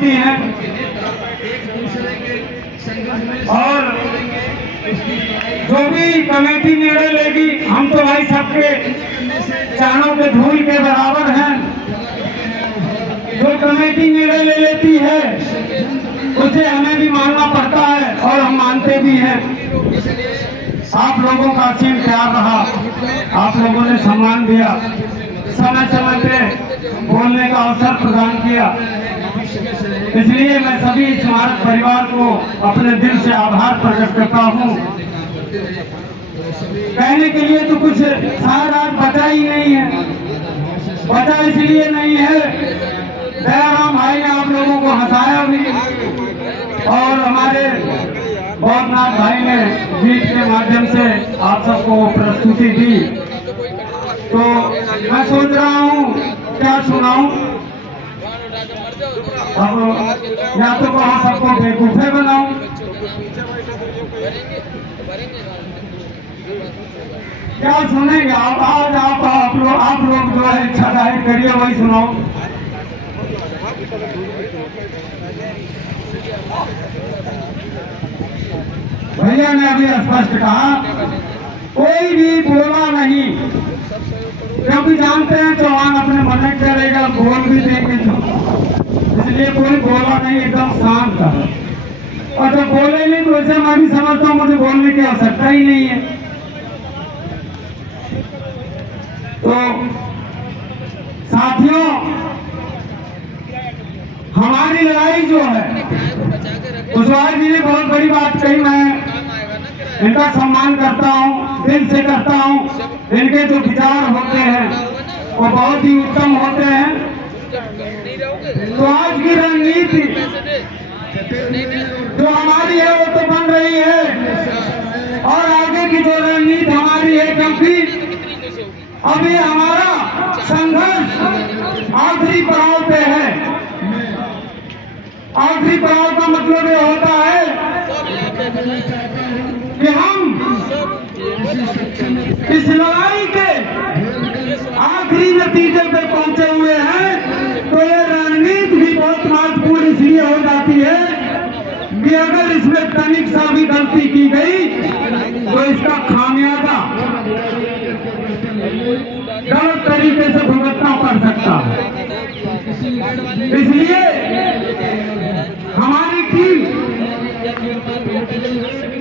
सकती हैं। और जो भी कमेटी निर्णय लेगी, हम तो भाई सबके चारों के धूल के बराबर हैं। जो कमेटी निर्णय ले लेती है उसे हमें भी मानना पड़ता है और हम मानते भी हैं। आप लोगों का असीम प्यार रहा, आप लोगों ने सम्मान दिया, समय समय पे बोलने का अवसर प्रदान किया। इसलिए मैं सभी स्मारक परिवार को अपने दिल से आभार प्रकट करता हूँ। कहने के लिए तो कुछ शायद आज बचा ही नहीं है। बचा इसलिए नहीं है, दयाराम भाई ने आप लोगों को हंसाया भी और हमारे बौद्धनाथ भाई ने गीत के माध्यम से आप सबको प्रस्तुति दी। तो मैं सोच रहा हूँ क्या सुनाऊं। अब या तो कहाँ सबको बेवकूफे बनाऊं। क्या सुनेंगे आप? आज आप लोग जो है इच्छा जाहिर करिए, वही सुनाओ। भैया ने अभी स्पष्ट कहा, कोई भी बोला नहीं, क्योंकि जानते हैं चौहान अपने मन में करेगा, बोल भी देंगे तो, इसलिए कोई बोला नहीं, एकदम शांत था। और जब बोले नहीं तो वैसे मैं भी समझता हूँ मुझे बोलने की आवश्यकता ही नहीं है। तो साथियों, हमारी लड़ाई जो है, कुशवाहा जी ने बहुत बड़ी बात कही, मैं इनका सम्मान करता हूँ, दिल से करता हूँ। इनके जो विचार होते हैं वो बहुत ही उत्तम होते हैं। तो आज की रणनीति जो हमारी है वो तो बन रही है, और आगे की जो रणनीति हमारी है, क्योंकि अभी हमारा संघर्ष आखिरी पड़ाव पे है। आखिरी पड़ाव का मतलब ये होता है कि हम इस लड़ाई के आखिरी नतीजे पे पहुंचे हुए हैं। तो ये रणनीति भी बहुत महत्वपूर्ण इसलिए हो जाती है कि अगर इसमें तनिक सा भी गलती की गई तो इसका खामियाजा गलत तरीके से भुगतना पड़ सकता है। इसलिए हमारी टीम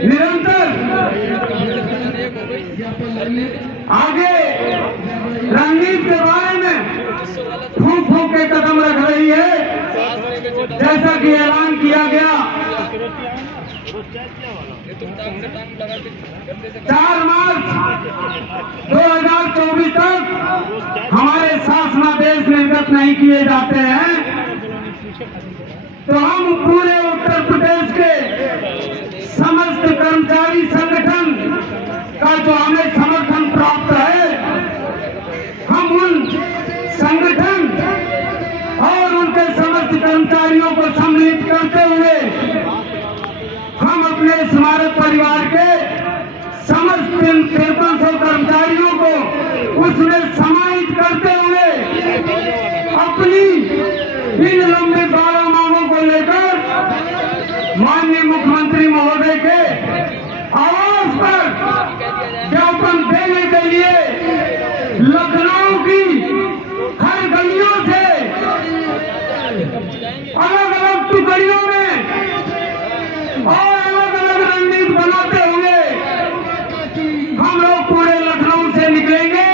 निरंतर आगे रणनीति के बारे में फूंक फूंक के कदम रख रही है। जैसा कि ऐलान किया गया 4 मार्च 2024 तक हमारे शासनादेश निर्गत नहीं किए जाते हैं, तो हम पूरे उत्तर प्रदेश के समस्त कर्मचारी संगठन का जो हमें समर्थन प्राप्त है, हम उन संगठन और उनके समस्त कर्मचारियों को सम्मिलित करते हुए हम अपने स्मारक परिवार के समस्त 5300 कर्मचारियों को उसमें समाहित करते हुए अपनी इन लंबे 12 मांगों को लेकर माननीय मुख्यमंत्री महोदय के आवास पर ज्ञापन देने के लिए लखनऊ की हर गलियों से अलग अलग टुकड़ियों में और अलग अलग रणनीति बनाते हुए हम लोग पूरे लखनऊ से निकलेंगे,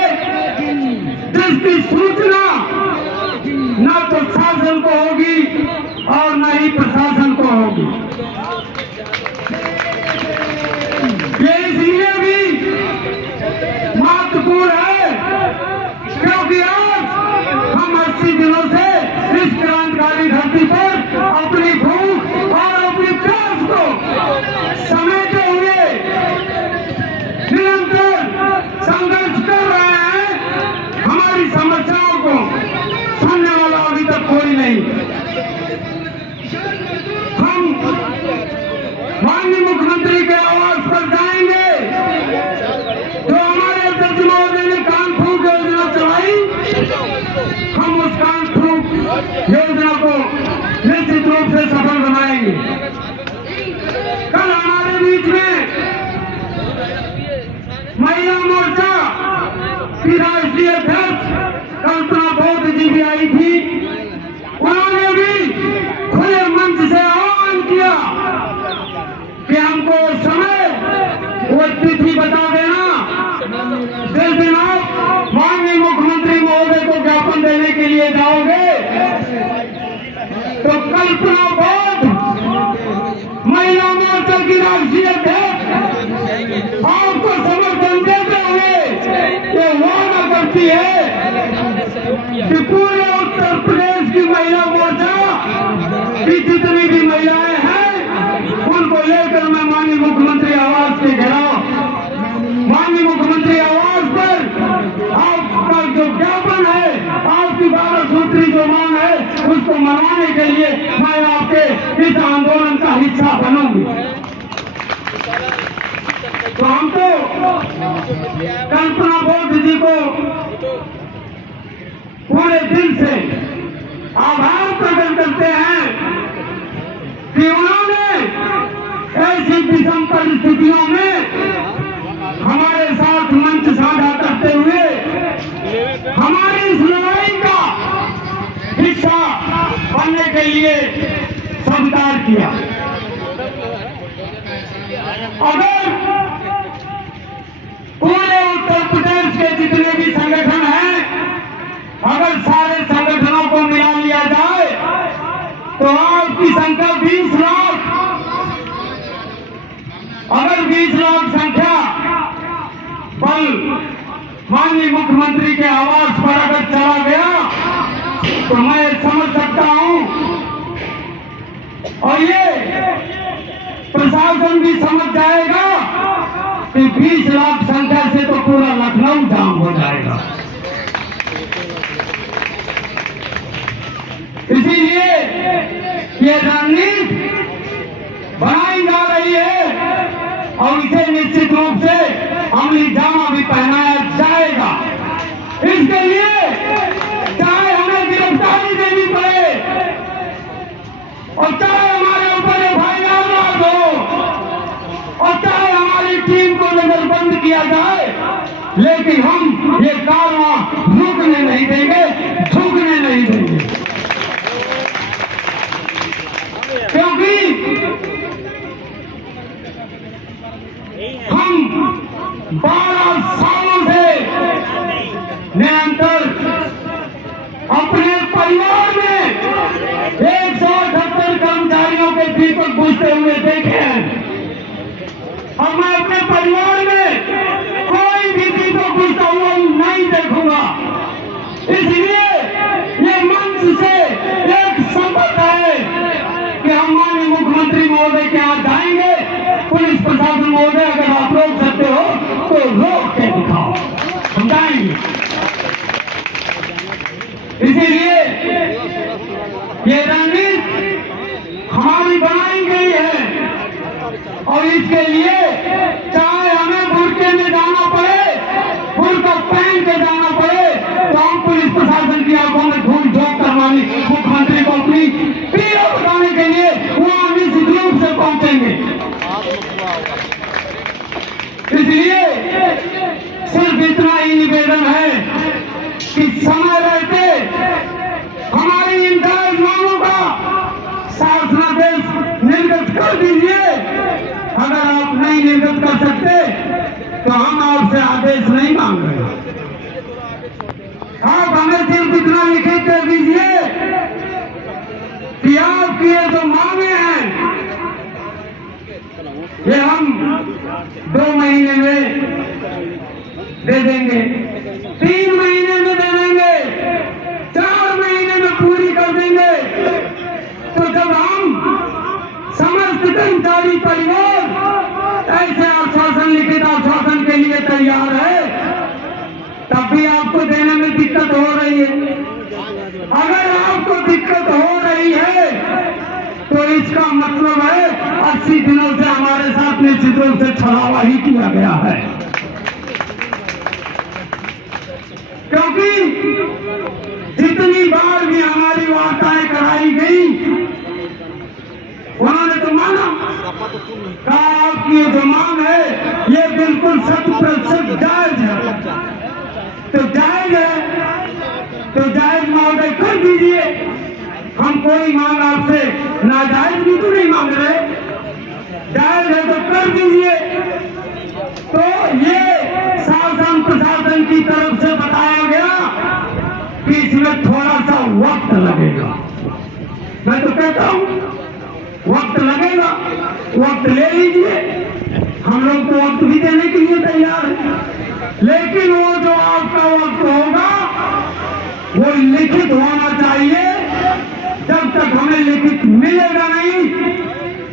जिसकी सूचना न तो शासन को होगी और न ही प्रशासन को होगी। ये इसलिए भी महत्वपूर्ण है क्योंकि आज हम 80 दिनों से इस क्रांतिकारी धरती पर अपनी भूख और अपनी प्यास को समेटे हुए निरंतर संघर्ष कर रहे हैं। हमारी समस्याओं को निश्चित रूप से सफल बनाएंगे। कल हमारे बीच में महिला मोर्चा की राष्ट्रीय अध्यक्ष कल्पना बौद्ध जी भी आई थी। उन्होंने भी खुले मंच से आह्वान किया कि हमको समय वो तिथि बता देना जिस दिन आप माननीय मुख्यमंत्री महोदय को ज्ञापन देने के लिए जाओगे। तो कल्पना बौद्ध महिला मोर्चा की राष्ट्रीय अध्यक्ष आपको समर्थन देते हुए ये वादा करती है कि पूरे उत्तर प्रदेश की महिला मोर्चा की जितनी भी महिलाएं हैं उनको लेकर मैं माननीय मुख्यमंत्री आवास के घेराव, माननीय मुख्यमंत्री आवास पर आपका जो ज्ञापन है, आपकी 12 सूत्री जो मांग है, उसको मनाने के लिए मैं आपके इस आंदोलन का हिस्सा बनूंगी। तो हम तो कल्पना बौद्ध जी को पूरे दिल से आभार प्रकट करते हैं कि उन्होंने ऐसी विषम परिस्थितियों में हमारे साथ मंच साझा करते हुए हमारी इस लड़ाई का हिस्सा बनने के लिए स्वीकार किया। अगर पूरे उत्तर प्रदेश के जितने भी संगठन हैं, अगर सारे संगठनों को मिला लिया जाए तो आपकी संख्या 20 लाख, अगर 20 लाख संख्या बल माननीय मुख्यमंत्री के आवास पर अगर चला गया तो मैं समझ सकता हूं और ये प्रशासन भी समझ जाएगा कि 20 लाख संख्या से तो पूरा लखनऊ जाम हो जाएगा। इसीलिए ये रणनीति बनाई जा रही है और इसे निश्चित रूप से अमली जामा भी पहनाया जाएगा। इसके लिए चाहे हमें गिरफ्तारी देनी पड़े और चाहे हमारे ऊपर FIR हो और चाहे हमारी टीम को नजरबंद किया जाए, लेकिन हम ये कारवां रुकने नहीं देंगे, झुकने नहीं देंगे। क्योंकि हम 12 सालों से निरंतर अपने परिवार में 178 कर्मचारियों के दीपक बुझते हुए देखे हैं और मैं अपने परिवार में कोई भी दीपक बुझता हुआ नहीं देखूंगा। इसलिए ये मंच से एक संकल्प है कि हम माननीय मुख्यमंत्री महोदय के यहाँ जाएंगे। पुलिस प्रशासन महोदय, अगर आप रोक सकते हो तो रोक के दिखाओ, हम जाएंगे। इसीलिए ये रणनीति हमारी बनाई गई है और इसके लिए चाहे हमें बुरके में जाना पड़े, बुरका पहन के जाना पड़े, तो हम पुलिस प्रशासन की आंखों में धूल झोंक करवाने मुख्यमंत्री को अपनी पीड़ा बताने के लिए वहां निश्चित रूप से पहुंचेंगे। इसलिए सिर्फ इतना ही निवेदन है कि समय रहते हमारी इन मांगों का शासनादेश निर्गत कर दीजिए। अगर आप नहीं निर्गत कर सकते तो हम आपसे आदेश नहीं मांग रहे, आप हमें सिर्फ इतना लिखित कर दीजिए कि आपकी ये जो मांगे हैं ये हम 2 महीने में दे देंगे, 3 महीने में दे देंगे, 4 महीने में पूरी कर देंगे। तो जब हम समस्त कर्मचारी परिवार ऐसे आश्वासन, लिखित आश्वासन के लिए तैयार है, तब भी आपको देने में दिक्कत हो रही है। अगर आपको दिक्कत हो रही है तो इसका मतलब है 80 दिनों से हमारे साथ निश्चित रूप से छलावा ही किया गया है। क्योंकि जितनी बार भी हमारी वार्ताएं कराई गई का आपकी जो मांग है ये बिल्कुल 100% जायज है। तो जायज है तो जायज महोदय कर दीजिए। हम कोई मांग आपसे नाजायज भी तो नहीं मांग रहे, जायज है तो कर दीजिए। तो ये शासन प्रशासन की तरफ से बताया गया कि इसमें थोड़ा सा वक्त लगेगा। मैं तो कहता हूं वक्त लगेगा, वक्त ले लीजिए, हम लोग तो वक्त भी देने के लिए तैयार हैं। लेकिन वो जो आपका वक्त होगा वो लिखित होना चाहिए। जब तक हमें लिखित मिलेगा नहीं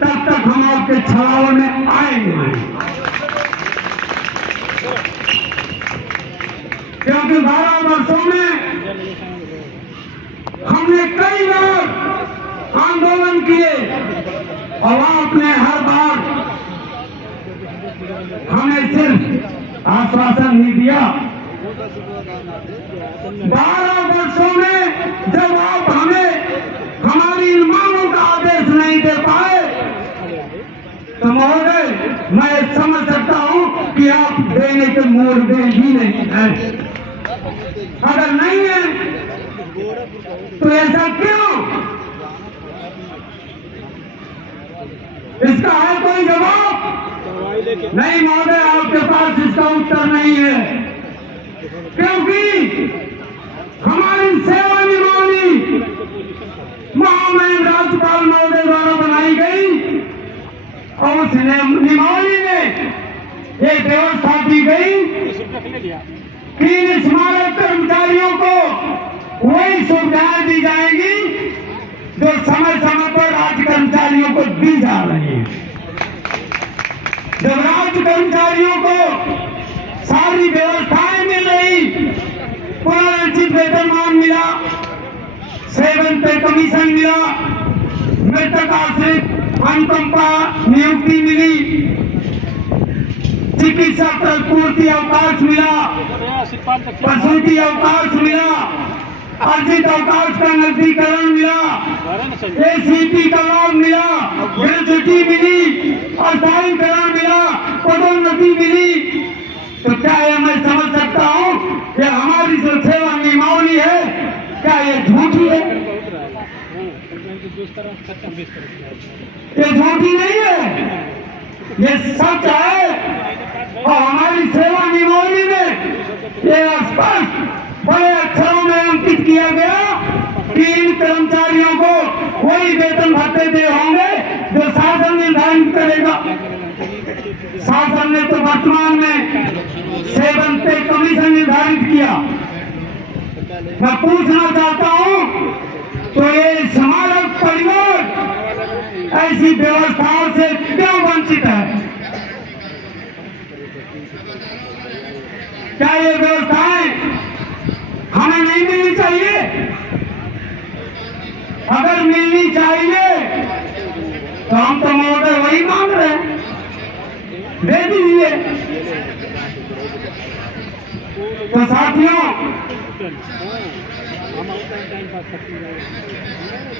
तब तक हम आपके छलावे में आएंगे नहीं। क्योंकि 12 वर्षों में हमने कई बार आंदोलन किए और आपने हर बार हमें सिर्फ आश्वासन नहीं दिया। 12 वर्षों में जब आप हमें हमारी मांगों का आदेश नहीं दे पाए तो महोदय मैं समझ सकता हूं कि आप देने के मूड में ही नहीं है। अगर नहीं है तो ऐसा क्यों? इसका है कोई जवाब? नहीं महोदय, आपके पास इसका उत्तर नहीं है, क्योंकि हमारी सेवा निभानी महामहिम राज्यपाल महोदय द्वारा बनाई गई और उस निभानी में एक व्यवस्था दी गई कि स्मारक कर्मचारियों को वही सुविधाएं दी जाएंगी जो समय समय पर राज्य कर्मचारियों को दी जा रही है। जब राज्य कर्मचारियों को सारी व्यवस्थाएं मिल रही, पुनर्रचित वेतनमान मिला, सेवन पे कमीशन मिला, मृतक आश्रित अनुकंपा नियुक्ति मिली, चिकित्सा पूर्ति अवकाश मिला, प्रसूति अवकाश मिला, अर्जित अवकाश का नकदीकरण मिला, एसीपी का लाभ मिला, ग्रेजुटी मिली, अस्थायीकरण मिला, पदोन्नति मिली। तो क्या ये मैं समझ सकता हूँ कि हमारी जो सेवा नियमावली है क्या ये झूठी है? ये झूठी नहीं है, ये सच है। और हमारी सेवा नियमावली में ये स्पष्ट बड़े अक्षरों में अंकित किया गया कि इन कर्मचारियों को वही वेतन भत्ते दे होंगे जो शासन निर्धारित करेगा। शासन ने तो वर्तमान में सेवन पे कमीशन निर्धारित किया। मैं पूछना चाहता हूं तो ये स्मारक परिवार ऐसी व्यवस्थाओं से क्यों वंचित है? क्या ये व्यवस्थाएं हमें नहीं मिलनी चाहिए? अगर मिलनी चाहिए तो हम तो महोदय वही मांग रहे हैं, दे दीजिए। तो साथियों,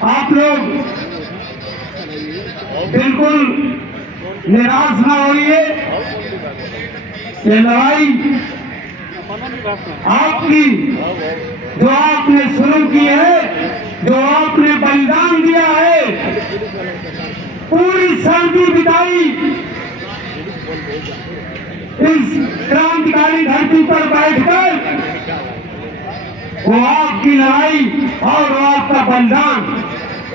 आप लोग बिल्कुल निराश न होइए। ये लड़ाई आपकी जो आपने शुरू की है, जो आपने बलिदान दिया है, पूरी सर्दी बिताई इस क्रांतिकारी धरती पर बैठकर, वो आपकी लड़ाई और वो आपका बलिदान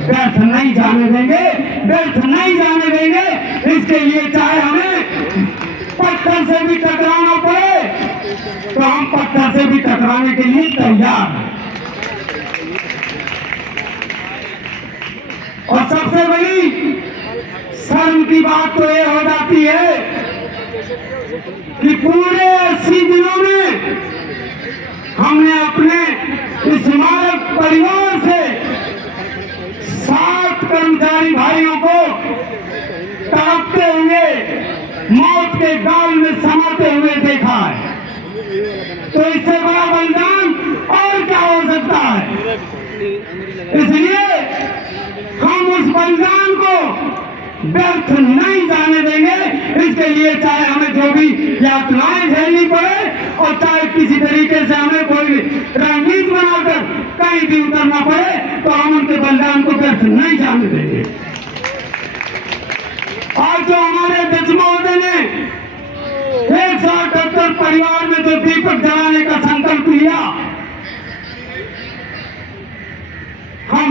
व्यर्थ नहीं जाने देंगे, व्यर्थ नहीं जाने देंगे। इसके लिए चाहे हमें पत्थर से भी टकराना पड़े तो हम पत्थर से भी टकराने के लिए तैयार हैं। और सबसे बड़ी शर्म की बात तो ये हो जाती है कि पूरे 80 दिनों में हमने अपने स्मारक परिवार से 7 कर्मचारी भाइयों को तड़पते हुए मौत के गाल में समाते हुए देखा है। तो इससे बड़ा बलिदान और क्या हो सकता है? इसलिए हम उस बलिदान को व्यर्थ नहीं जाने देंगे। इसके लिए चाहे हमें जो भी यातनाएं झेलनी पड़े और चाहे किसी तरीके से हमें कोई रणनीति बनाकर कहीं भी उतरना पड़े, तो हम उनके बलिदान को व्यर्थ नहीं जाने देंगे। आज जो हमारे अध्यक्ष महोदय ने 178 परिवार में जो दीपक जलाने का संकल्प लिया, हम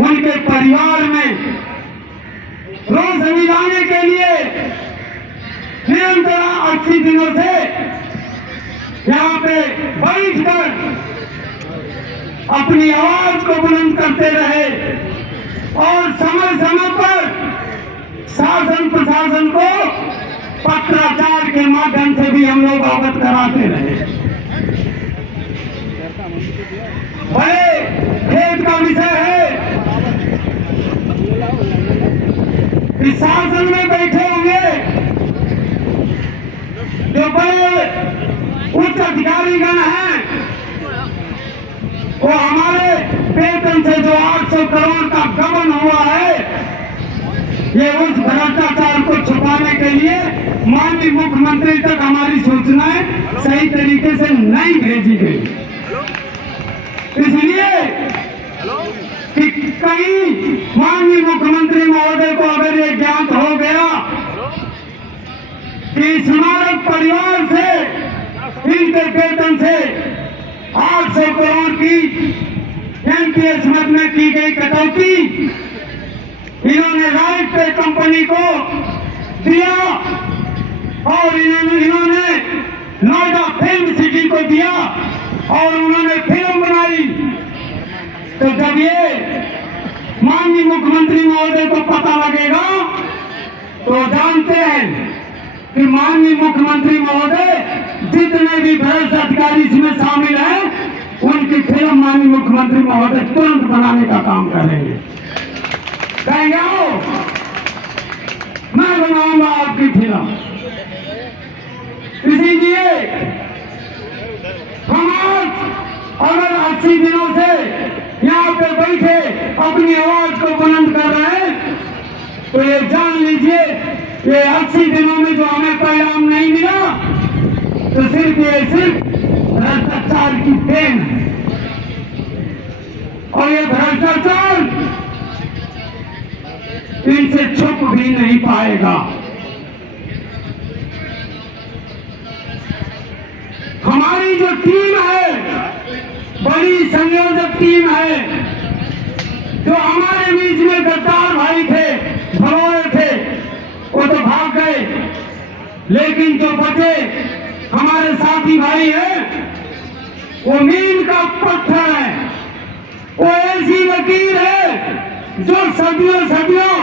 उनके परिवार में रोशनी लाने के लिए निरंतर 80 दिनों से यहाँ पे बैठकर अपनी आवाज को बुलंद करते रहे और समय समय पर शासन प्रशासन को पत्राचार के माध्यम से भी हम लोग अवगत कराते रहे। बड़े खेद का विषय है कि शासन में बैठे हुए जो बड़े उच्च अधिकारीगण हैं, वो हमारे वेतन से जो 800 करोड़ का गबन हुआ है, ये उस भ्रष्टाचार को छुपाने के लिए माननीय मुख्यमंत्री तक हमारी सूचनाएं सही तरीके से नहीं भेजी गई। इसलिए कि कहीं माननीय मुख्यमंत्री महोदय को अगर ये ज्ञात हो गया कि स्मारक परिवार से इनके वेतन से 800 करोड़ की एनपीएस मद में की गई कटौती इन्होंने राइट पे कंपनी को दिया और इन्होंने नोएडा फिल्म सिटी को दिया और उन्होंने फिल्म बनाई, तो जब ये माननीय मुख्यमंत्री महोदय को पता लगेगा तो जानते हैं कि माननीय मुख्यमंत्री महोदय जितने भी भ्रष्ट अधिकारी इसमें शामिल हैं, उनकी फिल्म माननीय मुख्यमंत्री महोदय तुरंत बनाने का काम करेंगे। कहेंगे आओ मैं बनाऊंगा आपकी फिल्म। इसीलिए हम आज अगर 80 दिनों से यहाँ पे बैठे अपनी आवाज को बुलंद कर रहे हैं, तो ये जान लीजिए ये 80 दिनों में जो हमें परिणाम नहीं मिला, तो सिर्फ भ्रष्टाचार की देन है। और ये भ्रष्टाचार इनसे छुप भी नहीं पाएगा। हमारी जो टीम है, बड़ी संयोजक टीम है, जो हमारे बीच में गद्दार भाई थे, भगोड़े थे, वो तो भाग गए, लेकिन जो बचे हमारे साथी भाई हैं, वो मीन का पत्थर है, वो ऐसी लकीर है जो सदियों सदियों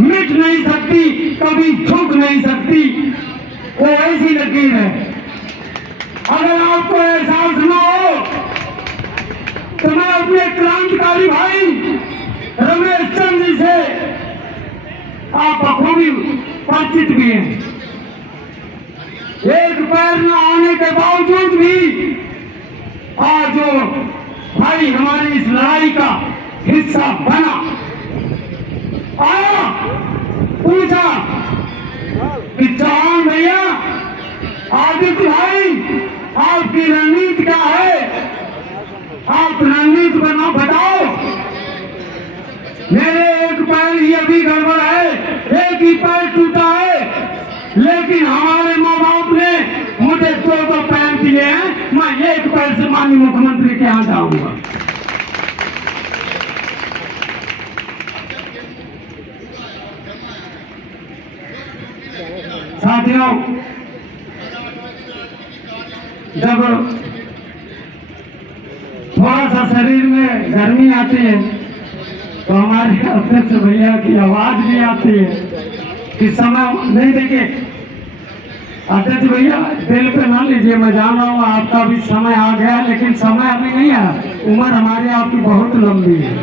मिट नहीं सकती, कभी झुक नहीं सकती, वो ऐसी लकीर है। अगर आपको एहसास न हो तो मैं अपने क्रांतिकारी भाई रमेश चंद्र जी से आप बखूबी परिचित भी हैं। एक पैर न आने के बावजूद भी आज जो भाई हमारी इस लड़ाई का हिस्सा बना, आया, पूछा कि चौहान भैया, आदित्य भाई, आपकी रणनीति क्या है, आप रणनीति बना बताओ। मेरे एक पैर ही अभी गड़बड़ है, एक ही पैर टूटा है, लेकिन हमारे माँ बाप ने मुझे 2 पैर दिए हैं, मैं एक पैर से माननीय मुख्यमंत्री के यहाँ जाऊंगा। साथियों, जब थोड़ा सा शरीर में गर्मी आती है तो हमारे अध्यक्ष भैया की आवाज भी आती है कि समय नहीं। देखिए अध्यक्ष भैया, दिल पे ना लीजिए, मैं जान रहा हूँ आपका भी समय आ गया, लेकिन समय अभी नहीं आया। उम्र हमारी आपकी बहुत लंबी है।